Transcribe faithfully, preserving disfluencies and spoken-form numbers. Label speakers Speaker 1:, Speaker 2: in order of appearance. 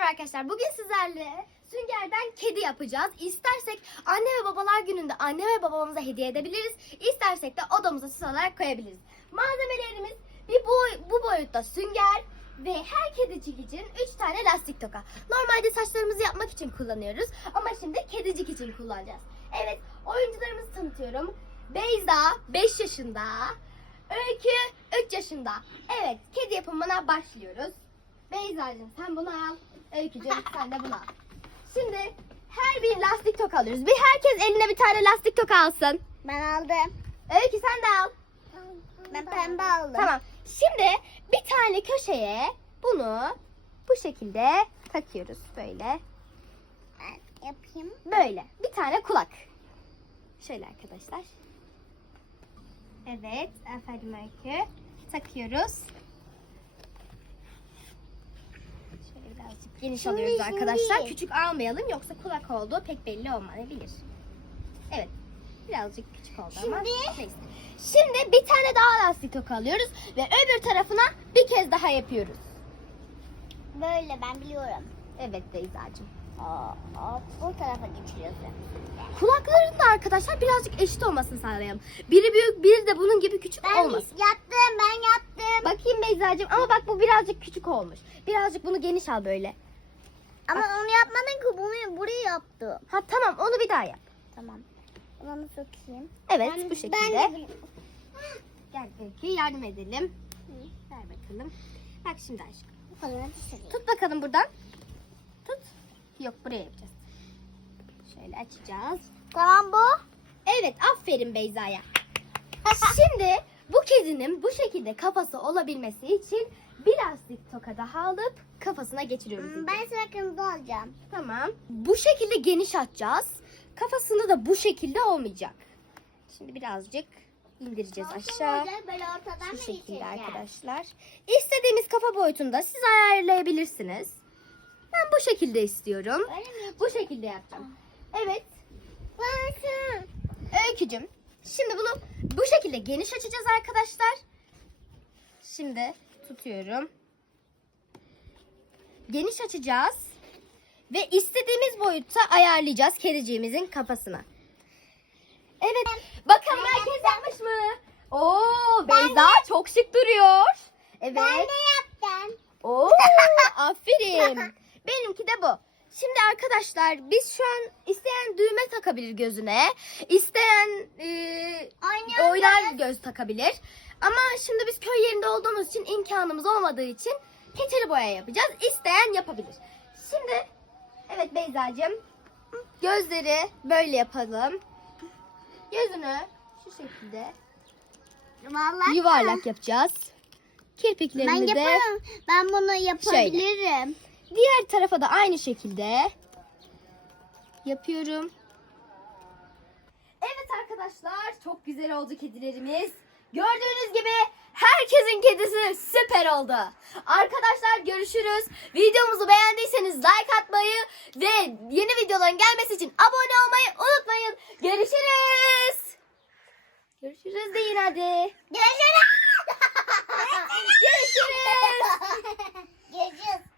Speaker 1: arkadaşlar. Bugün sizlerle süngerden kedi yapacağız. İstersek anne ve babalar gününde anne ve babamıza hediye edebiliriz. İstersek de odamıza süs olarak koyabiliriz. Malzemelerimiz bir boy, bu boyutta sünger ve her kedicik için üç tane lastik toka. Normalde saçlarımızı yapmak için kullanıyoruz ama şimdi kedicik için kullanacağız. Evet, oyuncularımızı tanıtıyorum. Beyza beş yaşında, Öykü üç yaşında. Evet, kedi yapımına başlıyoruz. Beyza'cığım sen bunu al. Öykücüğüm sen de bunu al. Şimdi her bir lastik toka alıyoruz. Bir herkes eline bir tane lastik toka alsın.
Speaker 2: Ben aldım.
Speaker 1: Öykü sen de al.
Speaker 2: Ben pembe aldım.
Speaker 1: Tamam. Şimdi bir tane köşeye bunu bu şekilde takıyoruz böyle.
Speaker 2: Ben yapayım.
Speaker 1: Böyle. Bir tane kulak. Şöyle arkadaşlar. Evet. Aferin Öykü. Takıyoruz. Şöyle birazcık geniş
Speaker 2: Şimdi,
Speaker 1: alıyoruz arkadaşlar.
Speaker 2: şimdi.
Speaker 1: Küçük almayalım yoksa kulak olduğu pek belli olmayabilir. Evet. Birazcık küçük oldu ama
Speaker 2: Şimdi?
Speaker 1: neyse. Şimdi bir tane daha lastik toka alıyoruz ve öbür tarafına bir kez daha yapıyoruz.
Speaker 2: Böyle ben biliyorum.
Speaker 1: Evet Beyza'cığım.
Speaker 2: Hop hop bu tarafa geçiriyorsun.
Speaker 1: Kulakların da arkadaşlar birazcık eşit olmasını sağlayalım. Biri büyük, biri de bunun gibi küçük
Speaker 2: Ben
Speaker 1: olmasın.
Speaker 2: yaptım ben yaptım.
Speaker 1: Bakayım Beyza'cığım ama bak bu birazcık küçük olmuş. Birazcık bunu geniş al böyle.
Speaker 2: Ama onu yapmadın ki bunu buraya yaptım.
Speaker 1: Ha tamam onu bir daha yap.
Speaker 2: Tamam. Bunu sokayım.
Speaker 1: Evet
Speaker 2: Ben-
Speaker 1: bu şekilde.
Speaker 2: Ben de
Speaker 1: Gel Öykü yardım edelim. Ver bakalım. Bak şimdi aşkım.
Speaker 2: bu kadarını pişireyim.
Speaker 1: Tut bakalım buradan. Tut. Yok buraya yapacağız. Şöyle açacağız.
Speaker 2: Tamam bu.
Speaker 1: Evet aferin Beyza'ya. Şimdi bu kedinin bu şekilde kafası olabilmesi için bir lastik toka daha alıp kafasına geçiriyoruz.
Speaker 2: Hmm,
Speaker 1: iyice.
Speaker 2: Ben sıra kırmızı alacağım.
Speaker 1: Tamam. Bu şekilde geniş açacağız. Kafasında da bu şekilde olmayacak. Şimdi birazcık indireceğiz aşağı.
Speaker 2: Olacak, böyle ortadan
Speaker 1: Bu
Speaker 2: mı
Speaker 1: şekilde
Speaker 2: geçireceğiz?
Speaker 1: arkadaşlar. İstediğimiz kafa boyutunda siz ayarlayabilirsiniz. Ben bu şekilde istiyorum.
Speaker 2: Öyle mi?
Speaker 1: Bu şekilde yapacağım. Evet.
Speaker 2: Bakın.
Speaker 1: Öykücüm. Şimdi bunu bu şekilde geniş açacağız arkadaşlar. Şimdi tutuyorum. Geniş açacağız. Ve istediğimiz boyutta ayarlayacağız kediciğimizin kafasına. Evet. Bakın herkes yapmış mı? Oo, Beyza çok şık duruyor. Evet.
Speaker 2: Ben de yaptım.
Speaker 1: Oo, aferin. Benimki de bu. Şimdi arkadaşlar biz şu an isteyen düğme takabilir gözüne. İsteyen e,
Speaker 2: Oynuyor
Speaker 1: oynar göz takabilir. Ama şimdi biz köy yerinde olduğumuz için imkanımız olmadığı için keçeli boya yapacağız. İsteyen yapabilir. Şimdi evet Beyza'cığım gözleri böyle yapalım. Gözünü şu şekilde
Speaker 2: Vallahi
Speaker 1: yuvarlak yapacağız.
Speaker 2: ben
Speaker 1: Kirpiklerini de
Speaker 2: yaparım. Ben bunu yapabilirim.
Speaker 1: diğer tarafa da aynı şekilde yapıyorum. Evet arkadaşlar çok güzel oldu kedilerimiz. Gördüğünüz gibi herkesin kedisi süper oldu. Arkadaşlar görüşürüz. Videomuzu beğendiyseniz like atmayı ve yeni videoların gelmesi için abone olmayı unutmayın. Görüşürüz. Görüşürüz deyin hadi.
Speaker 2: Görüşürüz.
Speaker 1: Görüşürüz.
Speaker 2: Görüşürüz.